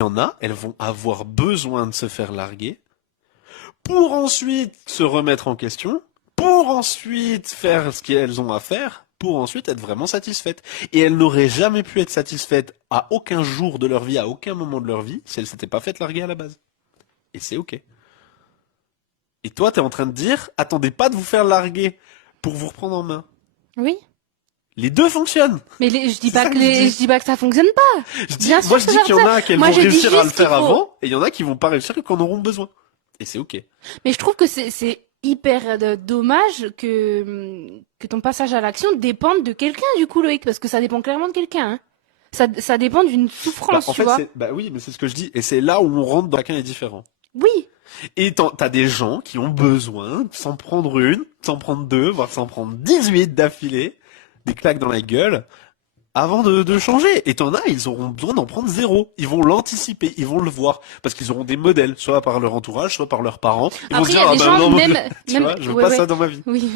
y en a, elles vont avoir besoin de se faire larguer pour ensuite se remettre en question, pour ensuite faire ce qu'elles ont à faire, pour ensuite être vraiment satisfaites. Et elles n'auraient jamais pu être satisfaites à aucun jour de leur vie, à aucun moment de leur vie, si elles s'étaient pas faites larguer à la base. Et c'est ok. Et toi, t'es en train de dire, attendez pas de vous faire larguer pour vous reprendre en main. Oui. Les deux fonctionnent. Mais je dis C'est pas ça que que je dis. je dis pas que ça fonctionne pas. Je dis, Bien sûr moi que je ça dis va qu'il y en a qui Moi, vont je dis réussir à le juste qu'il faire faut. avant, et il y en a qui vont pas réussir et qui en auront besoin. Et c'est ok. Mais je trouve que c'est hyper dommage que ton passage à l'action dépende de quelqu'un, du coup, Loïc, parce que ça dépend clairement de quelqu'un, hein. Ça dépend d'une Bah, souffrance, en tu fait, vois. bah oui, mais c'est ce que je dis. Et c'est là où on rentre dans chacun est différent. Oui. Et t'as des gens qui ont besoin de s'en prendre une, de s'en prendre deux, voire s'en prendre 18 d'affilée, des claques dans la gueule, avant de changer. Et t'en as, ils auront besoin d'en prendre zéro. Ils vont l'anticiper, ils vont le voir. Parce qu'ils auront des modèles, soit par leur entourage, soit par leurs parents. Ils vont se Après, il y dire, a ah des ben gens, non, même, tu vois, je veux ouais, pas ouais. ça dans ma vie. Oui.